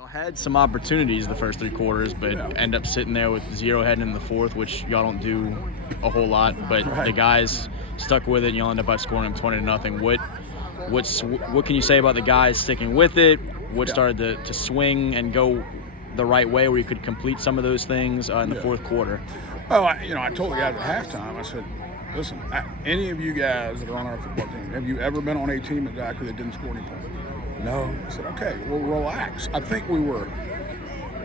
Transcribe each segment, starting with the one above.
Y'all had some opportunities the first three quarters, but end up sitting there with 0 heading in the fourth, which y'all don't do a whole lot. But the guys stuck with it, and y'all end up outscoring them 20-0. What can you say about the guys sticking with it? What started to swing and go the right way, where you could complete some of those things in the fourth quarter? Well, I told the guys at halftime, I said, listen, any of you guys that are on our football team, have you ever been on a team at Zachary that didn't score any points? No. I said, okay, well, relax. I think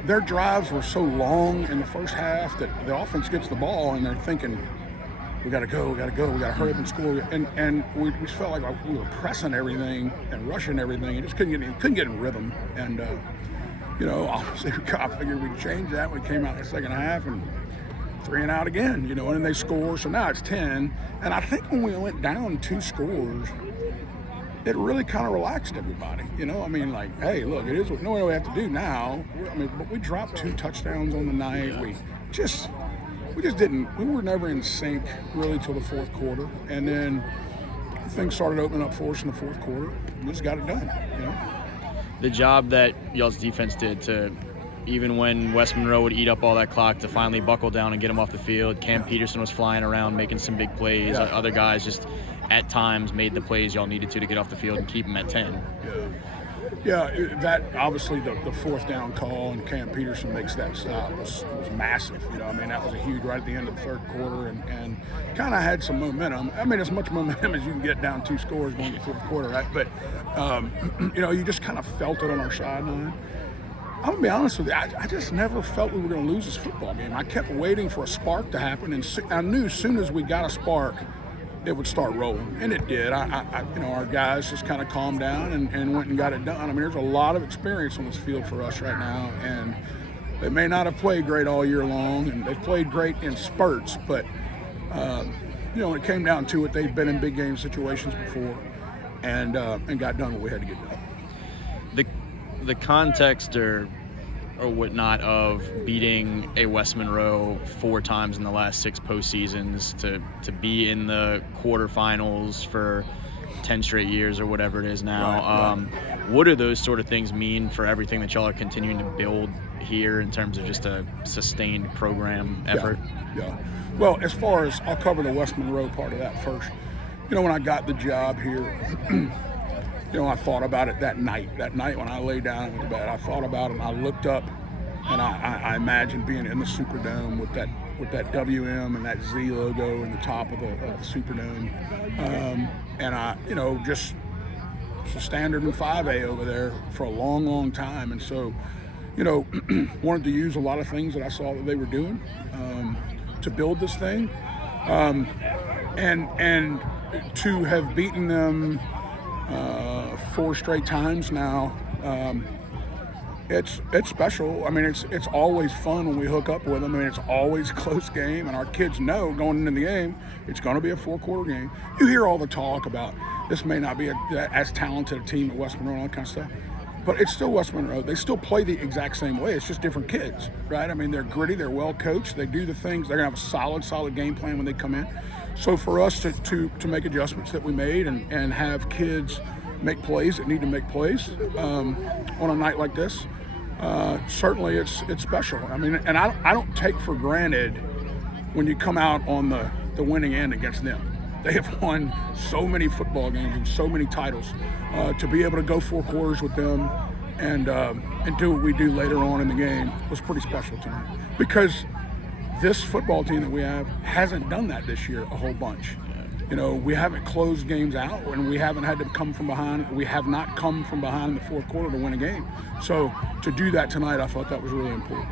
their drives were so long in the first half that the offense gets the ball and they're thinking, we got to go, we got to hurry up and score. And we felt like we were pressing everything and rushing everything and just couldn't get in rhythm. And, obviously I figured we'd change that. We came out in the second half and 3 and out again, and then they score. So now it's 10. And I think when we went down 2 scores, it really kind of relaxed everybody. Hey, look, it is what we have to do now. But we dropped 2 touchdowns on the night. We were never in sync really till the fourth quarter. And then things started opening up for us in the fourth quarter. We just got it done, The job that y'all's defense did to, even when West Monroe would eat up all that clock, to finally buckle down and get them off the field. Cam Peterson was flying around making some big plays. Other guys just at times made the plays y'all needed to get off the field and keep them at 10. That obviously the fourth down call and Cam Peterson makes that stop was massive. That was a huge right at the end of the third quarter and kind of had some momentum. As much momentum as you can get down 2 scores going to the fourth quarter, right? But you just kind of felt it on our sideline. I'm going to be honest with you, I just never felt we were going to lose this football game. I kept waiting for a spark to happen, and I knew as soon as we got a spark, it would start rolling, and it did. Our guys just kind of calmed down and went and got it done. There's a lot of experience on this field for us right now, and they may not have played great all year long, and they've played great in spurts, but when it came down to it, they've been in big game situations before, and got done what we had to get done. The context or whatnot of beating a West Monroe 4 times in the last 6 postseasons, to be in the quarterfinals for 10 straight years or whatever it is now. Right. What do those sort of things mean for everything that y'all are continuing to build here in terms of just a sustained program effort? Yeah. Well, as far as, I'll cover the West Monroe part of that first. When I got the job here, I thought about it that night when I lay down with the bed. I thought about it, and I looked up, and I imagined being in the Superdome with that WM and that Z logo in the top of the Superdome, and I, just it's a standard in 5A over there for a long, long time, and so, wanted to use a lot of things that I saw that they were doing to build this thing, and to have beaten them 4 straight times now. It's special. It's always fun when we hook up with them. It's always a close game, and our kids know going into the game it's going to be a 4-quarter game. You hear all the talk about this may not be as talented a team at West Monroe and all that kind of stuff, but it's still West Monroe. They still play the exact same way. It's just different kids, right? They're gritty. They're well coached. They do the things. They're going to have a solid game plan when they come in. So for us to make adjustments that we made and have kids make plays that need to make plays on a night like this, certainly it's special. And I don't take for granted when you come out on the winning end against them. They have won so many football games and so many titles. To be able to go 4 quarters with them and do what we do later on in the game was pretty special to me, because this football team that we have hasn't done that this year a whole bunch. We haven't closed games out, and we haven't had to come from behind. We have not come from behind in the fourth quarter to win a game. So to do that tonight, I thought that was really important.